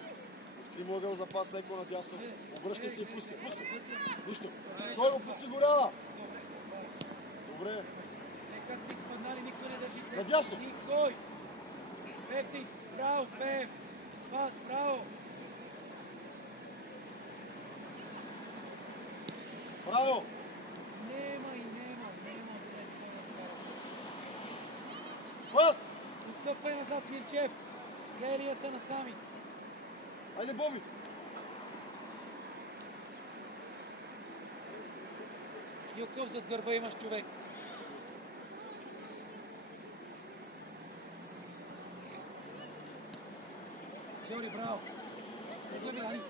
Откри му ъгъл за пас, леко надясно. Обръщай се и пускай. Нищо. Той го подсигурява. Добре. Как си изпаднали, никой не държи център. Надясно. Никой. Пепти, браво, Пеп. Пас, браво. Браво. Нема. Пас. Отстъпвай назад, Мирчев. Серията на сами. Айде, Боби. Юков зад гърба имаш човек. Жори, браво. Гледай, Ани.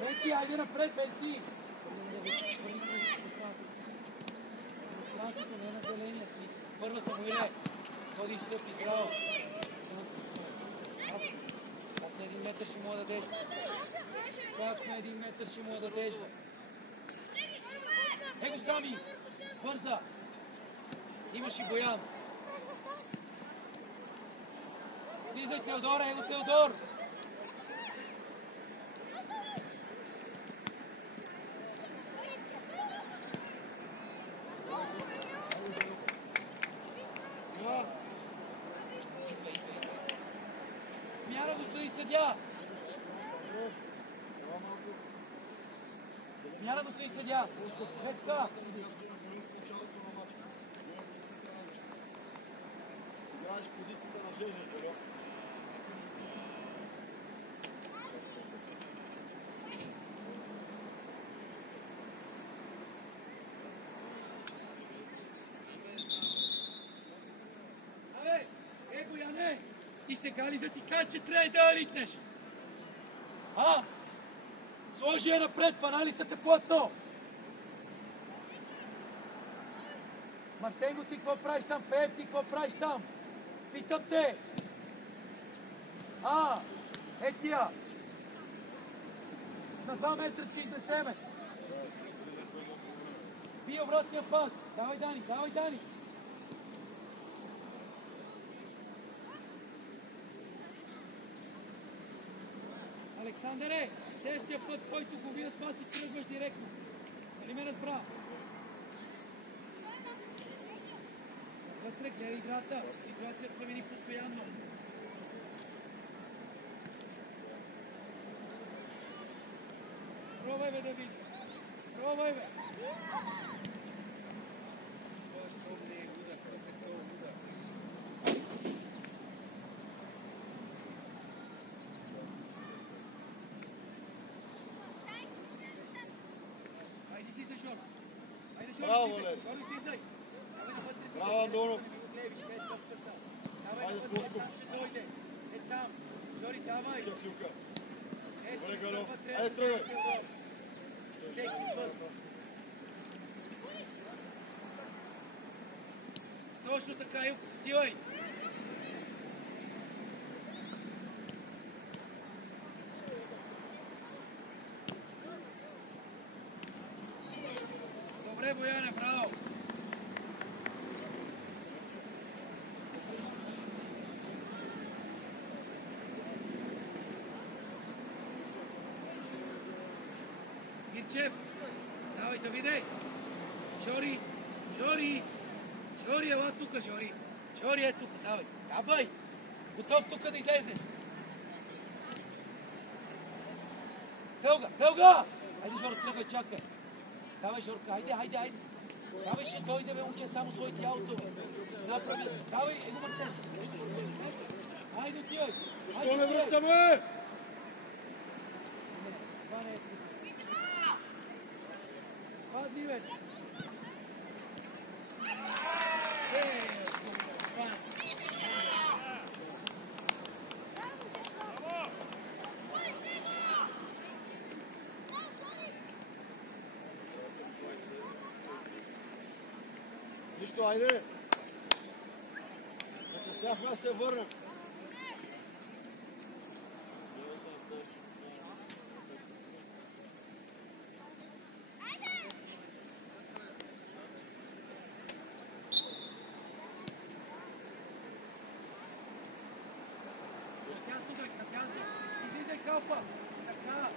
Бенци, айде напред, Бенци. Франциско, не е на зеления си. Първа Самуиле. Ходи и стъпи, браво. Пак на 1 метър ще му да дадеш. Пак на 1 метър ще му да дадеш. Его сами. Бърза. Имаш и Боян. Слизай, Теодора, его Теодор. Смяна, господин съдия! Смяна, господин съдия! Ветка! Играеш позицията на Жежа, Геро. Бояне, и сега ли да ти кажа, че трябва да ритнеш? А? Сложи я напред, фанали са те плътно! Мартенго, ти какво правиш там? Пеп, ти какво правиш там? Питам те! Е тия! На 2 метра, че изнесеме! Бий обратния пас! Давай, Дани! Александъре, следващия път, който го видят вас и тръгваш директно. Нали ме разбра? Вътре гледай играта. Ситуация промени постоянно. Пробвай бе, Давид. Пробвай бе. Браво, Валери. Браво, Андонов. Хайде, Косков. Иска Филка. Оле, Галов. Айде, тръгвай. Точно така, Илко, стивай! Добре, Бояне, браво! Мирчев, давай, Давиде! Жори! Жори! Жори, ела тука, Жори! Жори е тука, давай! Давай! Готов тука да излезне! Пелга! Пелга! Хайде, Жор, тръгвай, чакай! Давай, Жорка, хайде, хайде, хайде! Давай, ще дойде, бе, момче, само своите тялото! Направи! Давай, едно мъртен! Хайде, отивай! Защо не връщаме? Това не е. Падни, бе! Нищо, айде! Закъсняхме да се върнем. Излизай, Калфа! Така!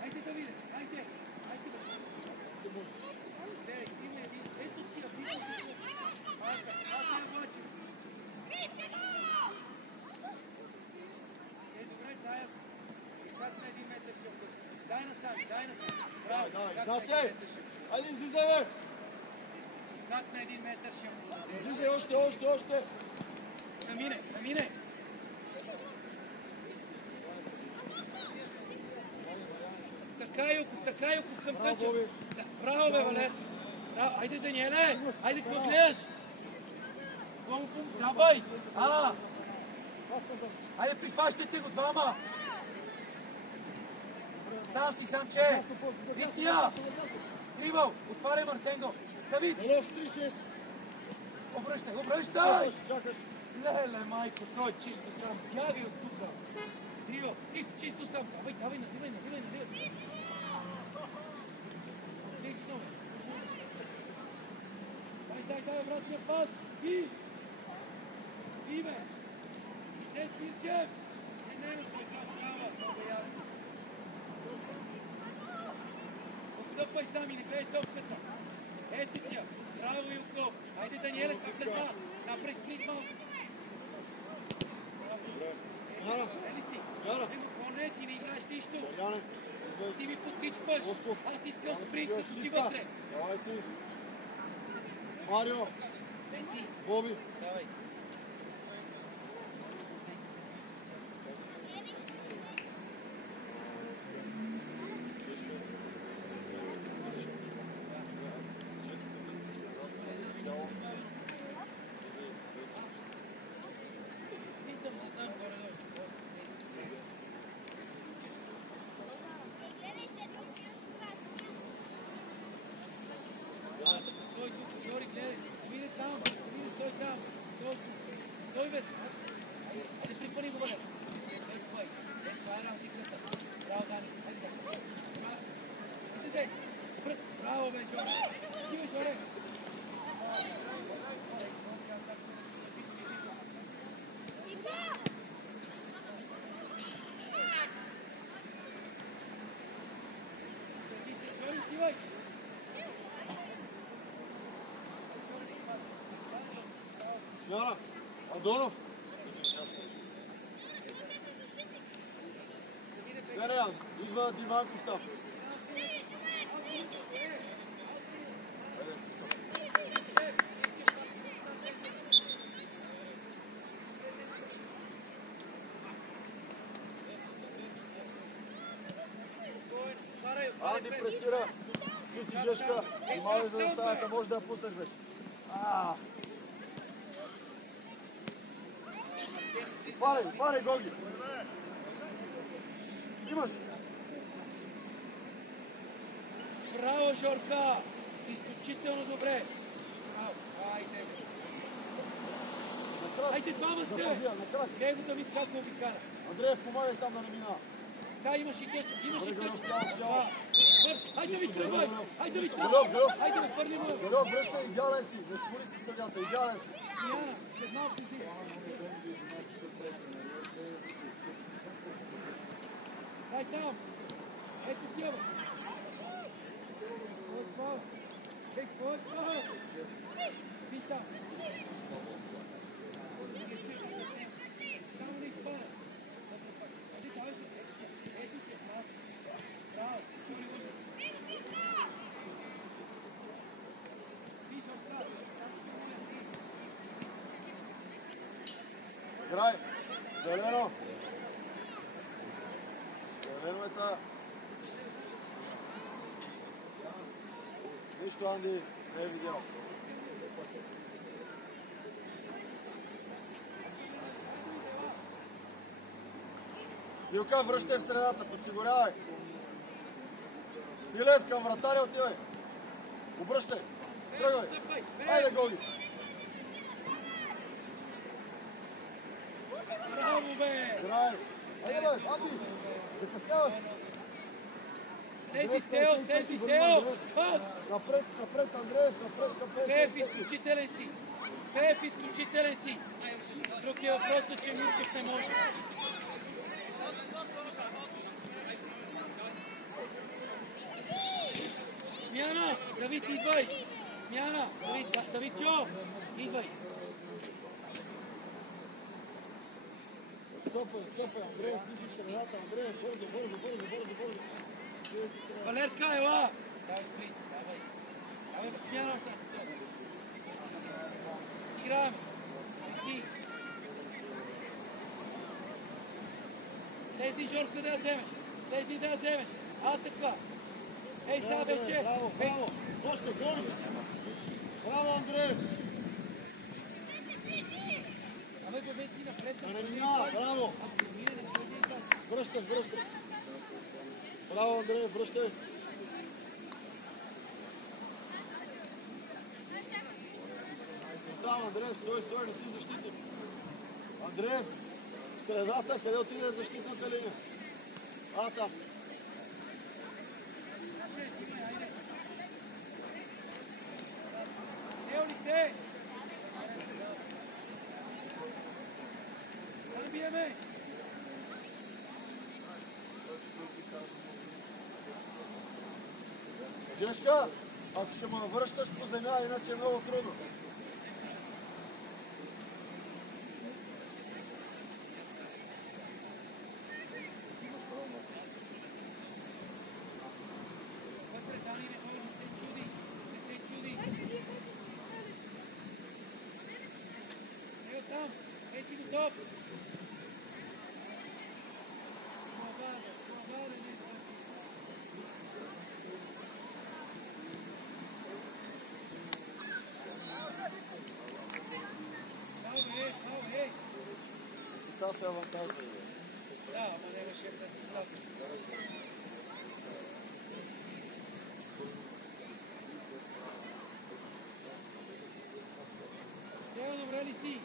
Хайде, Давиде! Хайде! Хайде! Ето ти, добре, дай аз. Как на 1 метър ще бъде? Дай насам, дай насам. Браво, Изнасяй! Айде, излизай, бе! Как на 1 метър ще бъде? Излизай, още! Да мине! Така, Илков, към тъча. Браво, бе, Валер. Айде, Даниеле! Айде, какво гледаш? Давай! Айде, прихващайте го двама! Сам че! Вития! Кривал! Отваряй, Мартенго! Давид! Обръщай! Леле, майко, той чисто сам. Бягай от тука! Криво! Ти си чисто сам! Давай, надивай! Отлично! Дай, обратния пас! И, бе! Ще Смирчев! Отстъпвай сами, не гледай топката! Ето тя! Браво, Илко! Айде, Даниеле, съплеса! Напред сплит малко! Ели си! Не, ти не играеш нищо! Ти ми подтичпаш! Аз искам спринт, като си вътре! Давай ти! Марио! Ленци! Боби! Давай! Стой, гледай! Види там! Стой там! Стой, бе! Айде, припъни го, бе! Това е работиката! Браво, Дани! Айде, Иде! Браво, бе, Жоре! Иди, бе, Жоре! Жоре, стивай! Смяна! Андонов! Дереян, идва Диманков там. Ади пресира! Чисти, Жешка. Внимавай за децата, може да я пуснеш вече. Пари, Гоги. Имаш. Браво, Жорка! Изключително добре! Айде! Айде, двама сте! Него да види как го обикара. Андреев, помагай там да не минава. Да, имаш и тече, имаш и тече. Айде ви тръгвай! Айде ви Гълъб. Айде ви хвърли му! Гълъб, връщай, идеален си. Не спори си съдята, идеален си. Яна, след малко си. Дай там! Ето тя, бе! Какво е това? Пита! Само не изпада! Ето давай се! Ето се! Браво! Играй! Зелено! Зелено е тая. Нищо Анди не е видял. Илка, връщай в средата, подсигурявай. Тилев, към вратаря отивай. Обръщай. Тръгвай. Айде, Гоги. Браво, бе! Играй. Айде, бе, Анди. Закъсняваш. Тези Тео! Пас! Напред, Андреев, напред. Пеев изключителен си! Пеев изключителен си! Друг е въпросът, че Мирчев не може. Смяна! Давид, идвай! Смяна! Давид, чо! Идвай! Стопай, Андреев, тиши средата, Андреев, бързо. Валерка, ела! Давай, спри, давай. Давай, смяна още. Играем. Ти. Слезни, Жорко, да я вземеш. Така. Ей, сега вече. Браво. Още. Браво, Андреев. Абе, бе, си напред. Браво. Връщай. Браво, Андреев, връщай. Там, Андреев, стой, не си защитник. Андреев, в средата, къде отиде защитната линия? Там. Елите! Да биеме! Жешка, ако ще ме връщаш по земя, иначе е много трудно. Това се авантажа. Да, ама нямаше да се става. Добре ли си?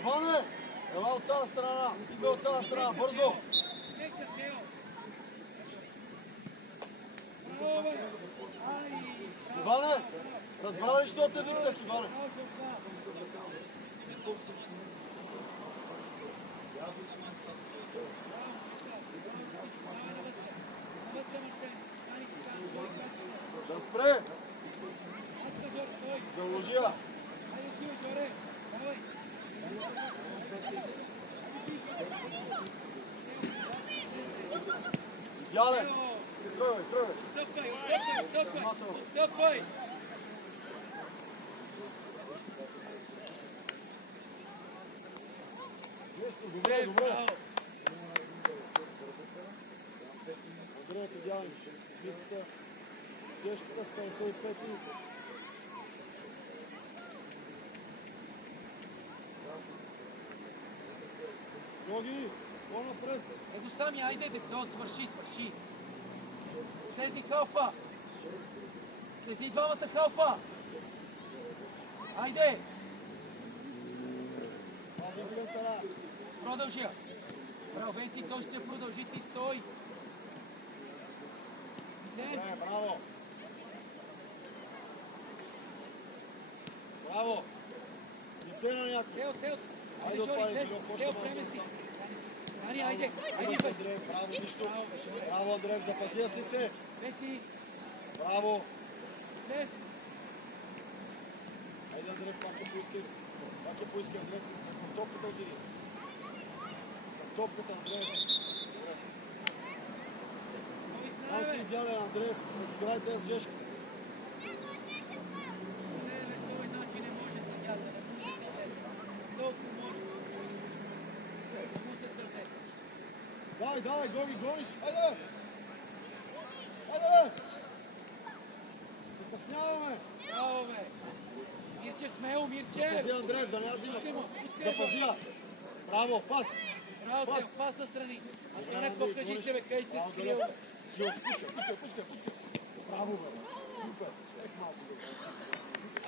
Иване! Ела от тази страна! Идва от тази страна! Бързо! Иване! Разбра ли, що те викнах, Иване? Да спре! Заложи я! Идеален! Тръгвай, тръгвай! Стъпвай! Нещо, добре, добре! Андреят идеален, мисля, тежката с 55 и... Йоги, по-напред! Ето сами, айде, Депдот, свърши! Слезни халфа! Слезни двамата халфа! Айде! Продължи! Браво, Венци, той ще продължи, ти стой! Добре, браво! Браво! С лице на някой! Тео! Айде отпади, Милев, още малко сам. Ани, айде! Андреев, браво, нищо! Браво, Андреев, запази я с лице! Венци! Браво! Слез! Айде, Андреев, пак е поискай. Пак е поискай, Андреев. Към топката отиди. Към топката, Андреев. Там си идеален, Андреев. Разиграй тези жешки. Давай, Гоги, гониш! Айде! Айде! Закъсняваме! Браво, бе! Мирчев, смело, Мирчев! Запази, Андреев, да не аз взимам. Запази я! Браво, пас! Браво, Тео, пас настрани! Антоне, покажи се, бе, къде сте скрил, бе! Пускай! Браво, бе! Супер! Ек малко, бе!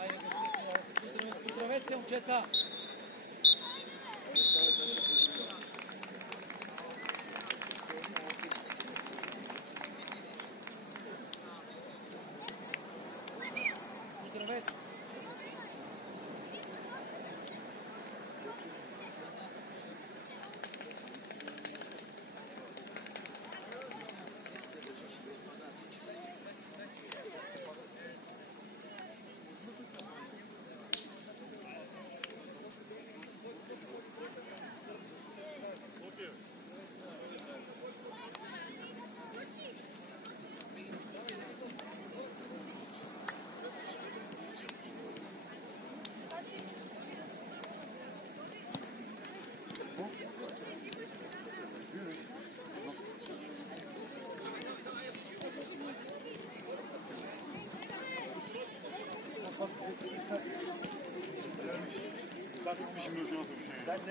Айде, бе, поздравете се, момчета! Поздравете!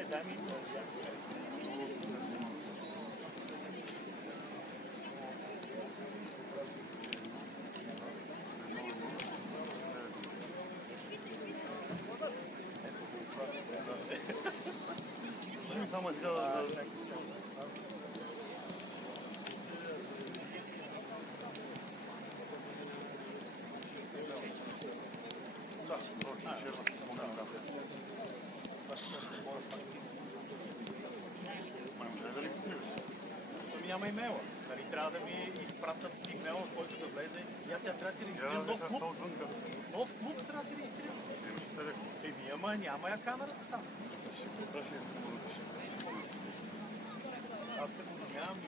Дай ми. Само да... Няма имейла. Нали трябва да ми изпратят имейла, в който да влезе. И аз сега трябва да си регистрирам нов клуб. Нов клуб трябва да си регистрирам. Ама няма я камерата сам. Аз като нямам